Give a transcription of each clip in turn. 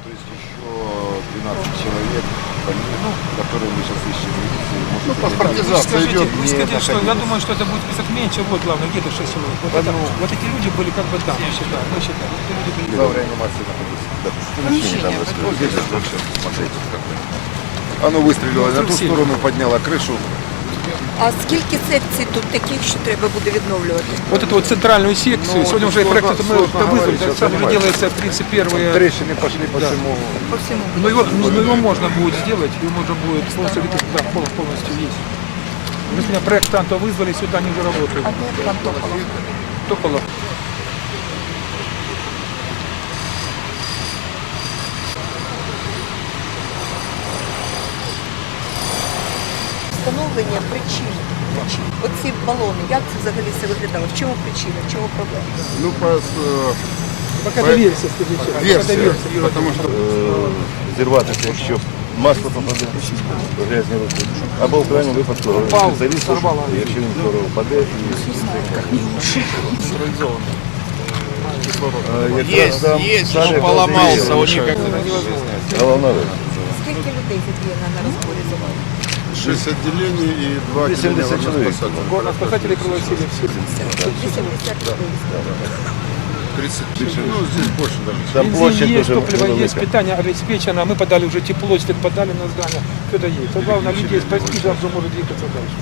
То есть еще 12 человек больных, которые мы сейчас ищем. Может, Ну, паспортизация Скажите, идет, вы скажите, что я находились. думаю, что это будет список меньше, вот главное, где-то 6 человек. Вот, это, вот эти люди были как бы там, мы считаем, мы считаем. Эти люди были За в реанимации находится. Да, помещение там раскрыто. Здесь вот вообще, смотрите, какое. Оно выстрелило на ту сторону, подняло крышу. А скільки секцій тут таких, що треба буде відновлювати? Вот эту вот центральную секцию, Ну, сегодня вот уже сложно- проект это мы сложно это вызвали, говорить, это что сразу же понимаете. делается 31 Трещины пошли по Да. всему. По всьому Но его, но его можно будет сделать, его можно будет полностью, да, пол- полностью есть. Мы сегодня проектанта вызвали, сюда они уже работают. А де пан Топалов? Топола. Встановлення причин. причин. Оці балони, як це взагалі все виглядало? В чому причина? В чому проблема? Ну, по, с- Пока По- это версия, скажите. Пока это версия, версия. потому что зірватися, якщо масло попаде в грязні руки. Або в крайньому випадку Впав, завіс, сорвало. якщо він скоро впаде і Есть, есть, он поломался, он никак Головна вина. Скільки людей задіяно на розборі завалу? 6 отделений и 2 отделения 80 человек. спасателя. Город спасатели пригласили все. 80 людей. 30, ну, здесь больше даже. Там Бензин площадь есть, дуже топливо есть, велика. питание обеспечено. Мы подали уже тепло, свет подали на здание. Все это есть. А главное, людей спасти, завтра может двигаться дальше.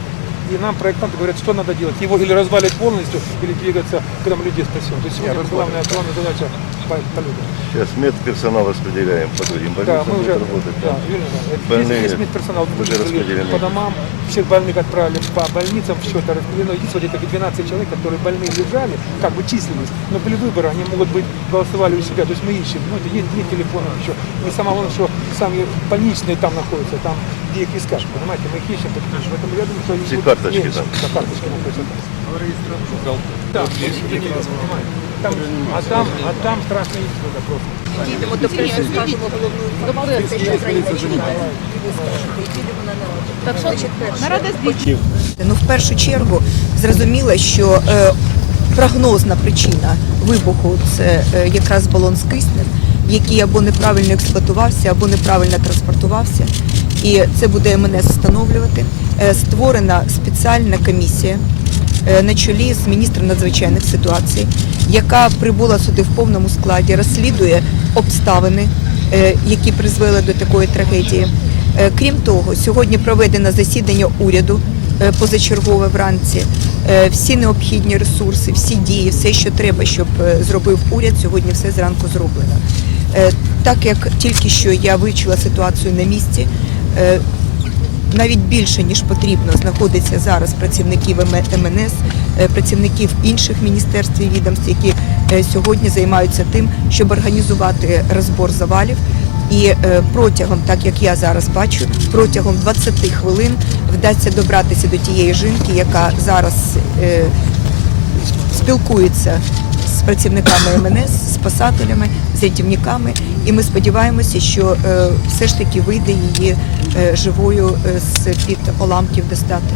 И нам проектанты говорят, что надо делать. Его или развалить полностью, или двигаться, когда мы людей спасем. То есть сегодня главная, главная задача по, по людям. Сейчас медперсонал распределяем по другим Да, больницам, мы уже, работать. да, верно, да. Больные весь, весь медперсонал уже распределены. по домам, всех больных отправили по больницам, все это распределено. Вот эти 12 человек, которые больные лежали, как бы числились, но были выборы, они могут быть, голосовали у себя, то есть мы ищем, ну, это есть, есть телефоны еще. Не самое главное, что сами больничные там находятся, там, где их искать, понимаете, мы их ищем, поэтому я думаю, что их Все будет карточки меньше. там. Да, карточки находятся. Да, понимаете. Там, а там, а там страшно есть туда просто. Підійдемо до преси, скажемо головну інформацію, що Україна чекає. На нараду. Так що, Ну, в першу чергу зрозуміло, що е, прогнозна причина вибуху це е, якраз балон з киснем, який або неправильно експлуатувався, або неправильно транспортувався. І це буде МНС встановлювати. Е, створена спеціальна комісія на чолі з міністром надзвичайних ситуацій, яка прибула сюди в повному складі, розслідує обставини, е, які призвели до такої трагедії. Е, Крім того, сьогодні проведено засідання уряду е, позачергове вранці. Е, Всі необхідні ресурси, всі дії, все, що треба, щоб е, зробив уряд, сьогодні все зранку зроблено. Е, Так як тільки що я вивчила ситуацію на місці, е, навіть більше ніж потрібно знаходиться зараз працівників МНС, е, працівників інших міністерств і відомств, які е, сьогодні займаються тим, щоб організувати розбор завалів. І е, протягом, так як я зараз бачу, протягом 20 хвилин вдасться добратися до тієї жінки, яка зараз спілкується з працівниками МНС, з спасателями, з рятівниками. І ми сподіваємося, що все ж таки вийде її живою е, з під оламків достати.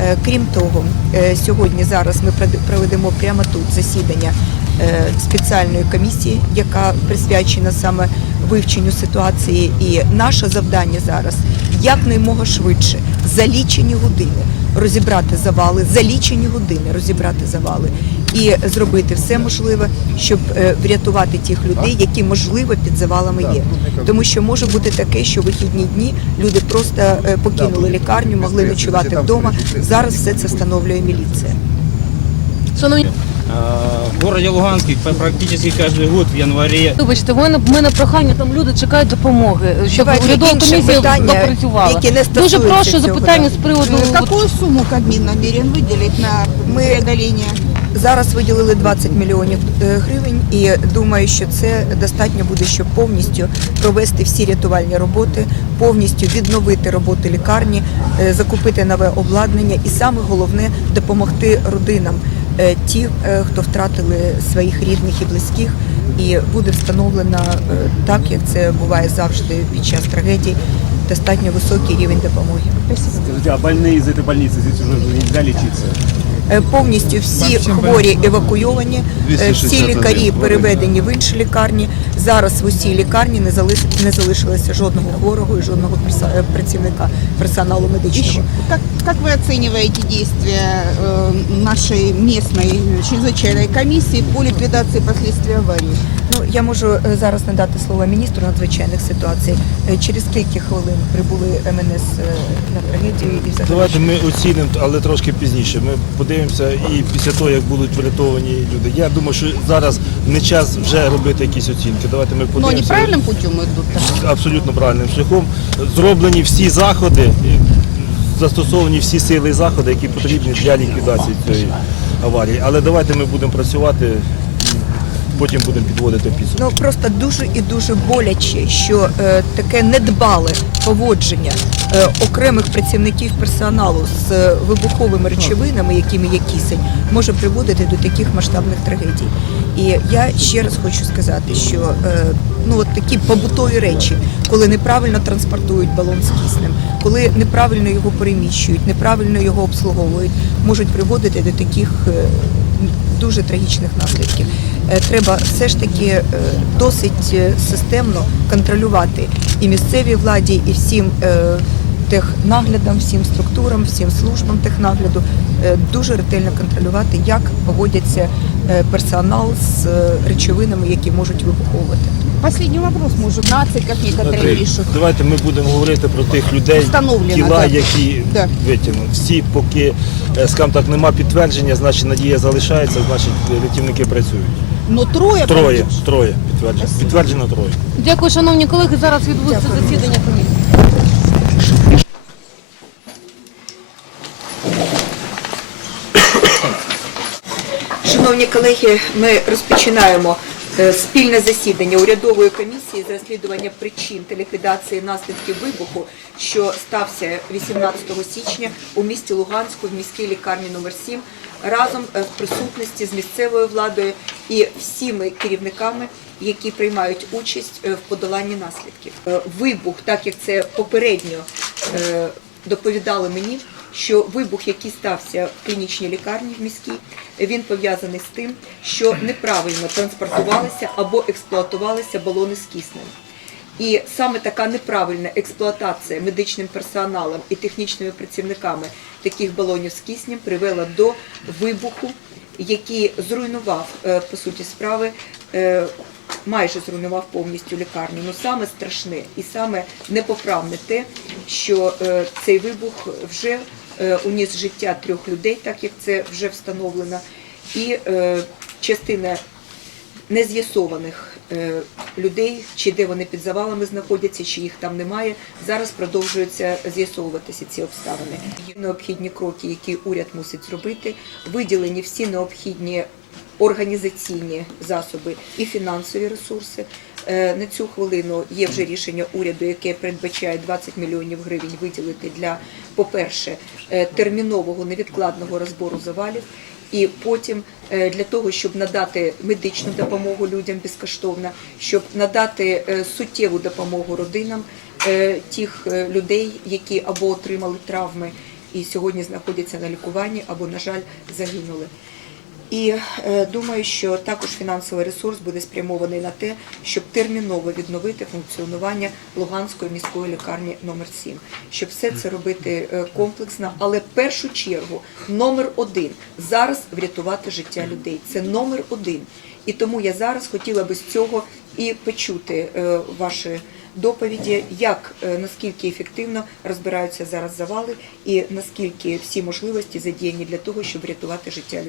Е, Крім того, е, сьогодні зараз ми проведемо прямо тут засідання е, спеціальної комісії, яка присвячена саме вивченню ситуації. І наше завдання зараз якнаймога швидше за лічені години розібрати завали, за лічені години розібрати завали і зробити все можливе, щоб е, врятувати тих людей, які можливо під завалами є. Тому що може бути таке, що вихідні дні люди просто е, покинули лікарню, могли ночувати вдома. Зараз все це встановлює міліція. Шановні, В городе Луганске практически каждый год в январе вибачте, в мене, в мене прохання, там люди чекають допомоги, щоб Давайте урядова інше комісія питання, допрацювала. які не Дуже стосуються прошу цього, запитання да. з приводу Э, от, Какую сумму Кабмин намерен выделить на Мы- преодоление? Зараз виділили 20 мільйонів е, гривень, і думаю, що це достатньо буде, щоб повністю провести всі рятувальні роботи, повністю відновити роботи лікарні, е, закупити нове обладнання, і саме головне допомогти родинам, е, ті, е, хто втратили своїх рідних і близьких. І буде встановлено е, так, як це буває завжди під час трагедій, достатньо високий рівень допомоги. Скажите, а больные из этой больницы здесь уже нельзя лечиться? Е, Повністю всі хворі евакуйовані, е, всі лікарі переведені в інші лікарні. Зараз в усій лікарні не залиш- не залишилося жодного хворого і жодного перса- е, працівника персоналу медичного. Еще, как, как вы оцениваете действия э, нашей местной чрезвычайной комиссии по ликвидации последствий аварии? Ну я можу е, зараз надати слово міністру надзвичайних ситуацій. Е, Через скільки хвилин прибули МНС е, на трагедію і взагалі? Давайте ми оцінимо, але трошки пізніше. Ми подивимося і після того, як будуть врятовані люди. Я думаю, що зараз не час вже робити якісь оцінки. Давайте ми Но подивимося. они правильним путем йдуть. абсолютно правильним шляхом. Зроблені всі заходи, застосовані всі сили і заходи, які потрібні для ліквідації цієї аварії. Але давайте ми будемо працювати потім будемо підводити підсумки. Ну просто дуже і дуже боляче, що е, таке недбале поводження е, окремих працівників персоналу з е, вибуховими речовинами, якими є кисень, може приводити до таких масштабних трагедій. І я ще раз хочу сказати, що е, ну от такі побутові речі, коли неправильно транспортують балон з киснем, коли неправильно його переміщують, неправильно його обслуговують, можуть приводити до таких е, дуже трагічних наслідків. Е, Треба все ж таки е, досить е, системно контролювати і місцевій владі, і всім технаглядам, всім структурам, всім службам технагляду дуже ретельно контролювати, як поводяться персонал з речовинами, які можуть вибуховувати. Последний вопрос, может, наций, как некоторые пишут. Давайте ми будемо говорити про тих людей, Встановлено, тіла, да. які Да. витягнуть. Всі, поки, е, скажімо так, нема підтвердження, значить надія залишається, значить рятівники працюють. Но трое Троє, погибших. троє підтверджено. Підтверджено троє. Дякую, шановні колеги. Зараз відбудеться засідання комісії. Шановні колеги, ми розпочинаємо спільне засідання урядової комісії з розслідування причин та ліквідації наслідків вибуху, що стався 18 січня у місті Луганську в міській лікарні номер 7 разом е, в присутності з місцевою владою і всіми керівниками, які приймають участь е, в подоланні наслідків. Е, Вибух, так як це попередньо е, доповідали мені, що вибух, який стався в клінічній лікарні в міській, він пов'язаний з тим, що неправильно транспортувалися або експлуатувалися балони з киснем. І саме така неправильна експлуатація медичним персоналом і технічними працівниками таких балонів з киснем привела до вибуху, який зруйнував е, по суті справи. е, Майже зруйнував повністю лікарню. Ну саме страшне і саме непоправне те, що е, цей вибух вже уніс життя трьох людей, так як це вже встановлено, і е, частина нез'ясованих е, людей, чи де вони під завалами знаходяться, чи їх там немає. Зараз продовжуються з'ясовуватися ці обставини. Є необхідні кроки, які уряд мусить зробити. Виділені всі необхідні організаційні засоби і фінансові ресурси. Е, На цю хвилину є вже рішення уряду, яке передбачає 20 мільйонів гривень виділити для, по-перше, е, термінового невідкладного розбору завалів. І потім е, для того, щоб надати медичну допомогу людям безкоштовно, щоб надати суттєву допомогу родинам тих людей, які або отримали травми і сьогодні знаходяться на лікуванні, або, на жаль, загинули. І е, думаю, що також фінансовий ресурс буде спрямований на те, щоб терміново відновити функціонування Луганської міської лікарні номер 7 щоб все це робити е, комплексно, але в першу чергу номер один зараз врятувати життя людей. Це номер один. І тому я зараз хотіла би з цього і почути е, ваші доповіді, як наскільки ефективно розбираються зараз завали, і наскільки всі можливості задіяні для того, щоб врятувати життя людей.